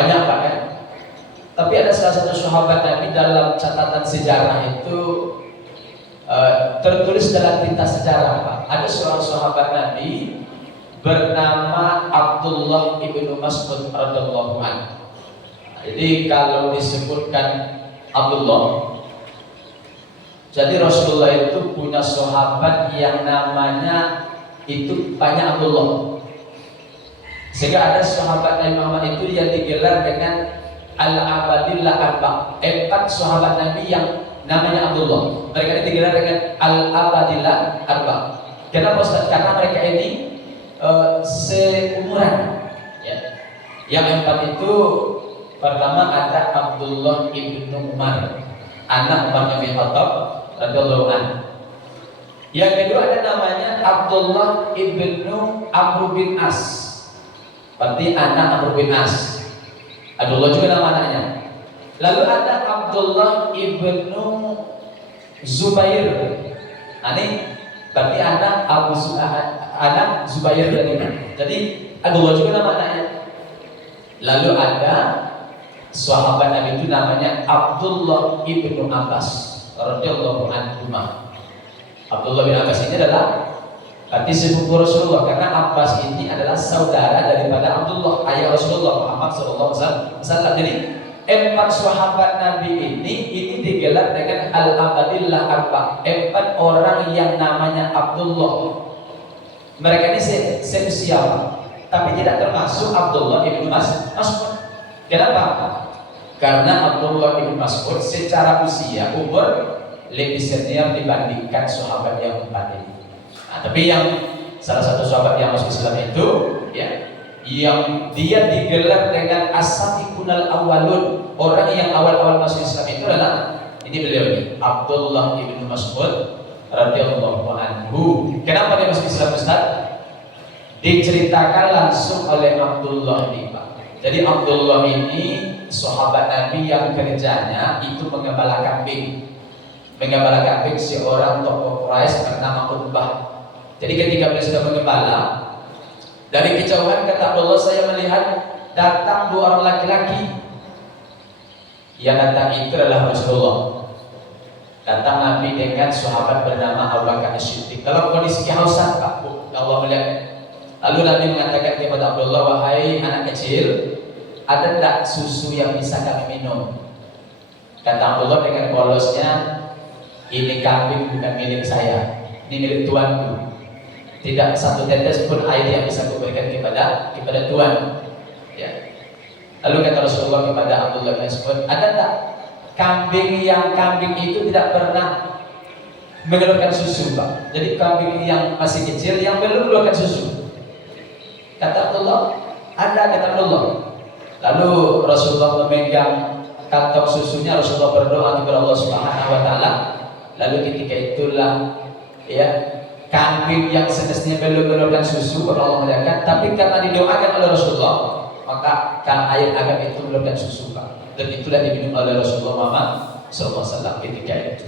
Banyak Pak kan? Tapi ada salah satu sahabat Nabi dalam catatan sejarah itu tertulis dalam tinta sejarah Pak. Ada seorang sahabat Nabi bernama Abdullah ibnu Mas'ud radhiyallahu anhu. Jadi kalau disebutkan Abdullah, jadi Rasulullah itu punya sahabat yang namanya itu banyak Abdullah. Sehingga ada sahabat Nabi Muhammad itu yang digelar dengan Al-Abadillah Arba'. 4 sahabat Nabi yang namanya Abdullah. Mereka ini digelar dengan Al-Abadillah Arba'. Kenapa Ustaz? Karena mereka ini seumuran. Ya. Yang 4 itu pertama ada Abdullah ibnu Umar, anak Umar bin Khattab radhiyallahu anhu. Yang kedua ada namanya Abdullah ibnu Amr bin As, berarti anak Amr bin As. Abdullah juga nama anaknya. Lalu ada Abdullah ibnu Zubair. Nah, ini berarti anak anak Zubair tadi. Jadi Abdullah juga nama anaknya. Lalu ada sahabat Nabi itu namanya Abdullah ibnu Abbas radhiyallahu anhu. Abdullah bin Abbas ini adalah berarti sepupu Rasulullah, karena Abbas ini adalah saudara daripada Abdullah, ayah Rasulullah Muhammad SAW. Jadi 4 sahabat Nabi ini digelar dengan Al-Abadillah Arba'. 4 orang yang namanya Abdullah. Mereka ini seusia, tapi tidak termasuk Abdullah ibnu Mas'ud. Kenapa? Karena Abdullah ibnu Mas'ud secara usia umur lebih senior dibandingkan sahabat yang 4 ini. Nah, tapi yang salah satu sahabat yang masuk Islam itu, ya, yang dia digelar dengan as-sabiqunal awwalun, orang yang awal-awal masuk Islam itu adalah ini beliau ini, Abdullah ibnu Mas'ud radhiyallahu anhu. Kenapa dia masuk Islam Ustaz? Diceritakan langsung oleh Abdullah ini Pak. Jadi Abdullah ini sahabat Nabi yang kerjanya itu menggembala kambing. Menggembala kambing seorang tokoh Quraisy bernama Utbah. Jadi ketika beliau sudah menggembala, dari kejauhan kata Abdullah, saya melihat datang 2 orang laki-laki. Yang datang itu adalah Rasulullah. Datang Nabi dengan sahabat bernama Abu Bakar As-Siddiq. Dalam kondisi kehausan Pak, Allah melihat. Lalu Nabi mengatakan kepada Abdullah, wahai anak kecil, ada tak susu yang bisa kami minum? Kata Abdullah dengan polosnya, ini kambing bukan milik saya, ini milik tuanku. Tidak satu tetes pun air yang bisa kuberikan kepada tuan. Ya. Lalu kata Rasulullah kepada Abdullah bin Mas'ud, ada tak kambing itu tidak pernah mengeluarkan susu Pak? Jadi kambing yang masih kecil yang belum mengeluarkan susu. Kata Abdullah, ada, kata Abdullah. Lalu Rasulullah memegang kantong susunya, Rasulullah berdoa kepada Allah Subhanahu wa taala. Lalu ketika itulah, ya, kambing yang semestinya belum mengeluarkan susu, Allah melihatkan, tapi karena didoakan oleh Rasulullah, maka air agam itu mengeluarkan susu Pak. Dan itulah diminum oleh Rasulullah Muhammad SAW ketika itu.